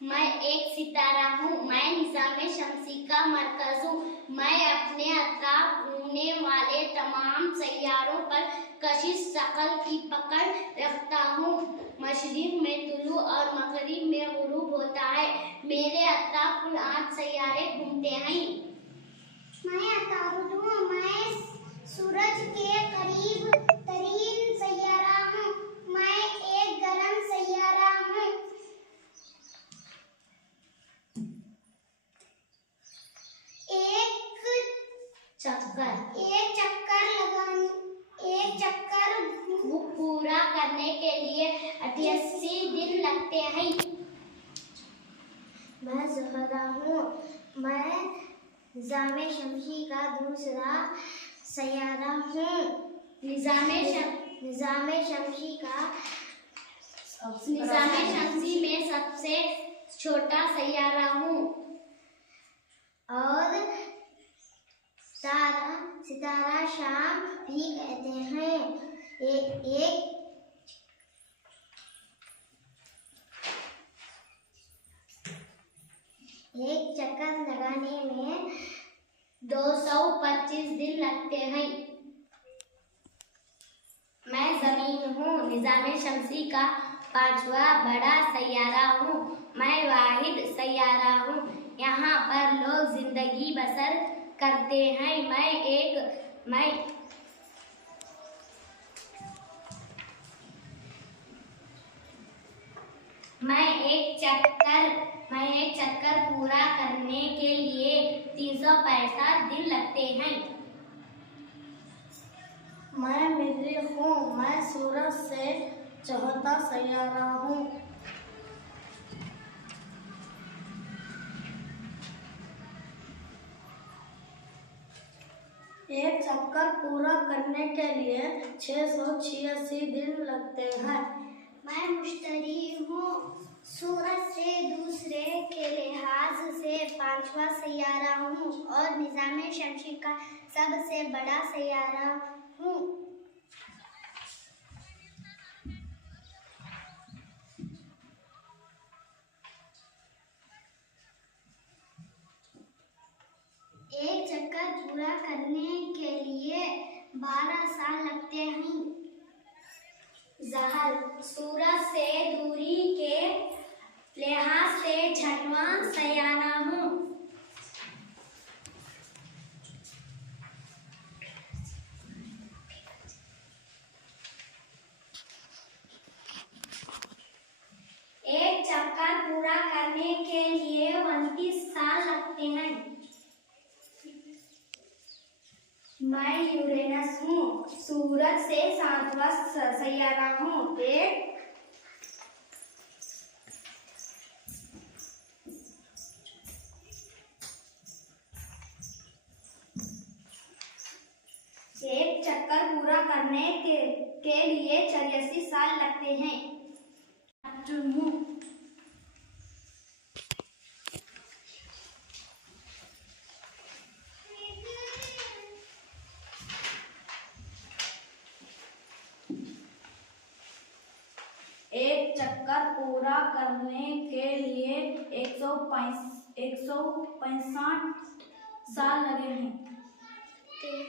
मैं एक सितारा हूँ। मैं निज़ामे शम्सी का मरकज हूँ। मैं अपने अताप घूमने वाले तमाम सैयारों पर कशिश शकल की पकड़ रखता हूँ। मशरिक में तुलू और मगरिब में गुरूब होता है। मेरे अताप कुल 8 सैयारे घूमते हैं। मैं अतारुद हूँ। मैं सूरज के करीब तरीन सैयारा हूँ। मैं एक गर्म सैयारा हूँ। एक चक्कर पूरा करने के लिए 88 दिन लगते हैं। मैं ज़हरा हूँ। मैं निज़ामे शम्सी का दूसरा सैयारा हूँ। निज़ामे शम्सी में सबसे छोटा सैयारा हूँ। और सितारा शाम भी कहते हैं। एक चक्कर लगाने में 225 दिन लगते हैं। मैं ज़मीन हूँ। निज़ामे शम्सी का 5वां बड़ा सैयारा हूँ। मैं वाहिद सैयारा हूँ। यहाँ पर लोग जिंदगी बसर करते हैं। मैं एक चक्कर पूरा करने के लिए 365 दिन लगते हैं। मैं मरीख हूँ। मैं सूरज से चौथा सैयारा हूँ। एक चक्कर पूरा करने के लिए 686 दिन लगते हैं। मैं मुश्तरी हूँ। सूरज से दूसरे के लिहाज से 5वां सैयारा हूँ और निज़ामे शम्सी का सबसे बड़ा सैयारा हूँ। एक चक्कर पूरा करने के लिए 12 साल लगते हैं। ज़हर सूरज से दूरी के लिहाज से 6वां सैयारा हूँ। एक चक्कर पूरा करने के लिए 29 साल लगते हैं। मैं यूरेनस हूँ। सूरज से 7वां सैयारा हूँ। एक चक्कर पूरा करने के लिए 84 साल लगते हैं। एक चक्कर पूरा करने के लिए 165 साल लगे हैं।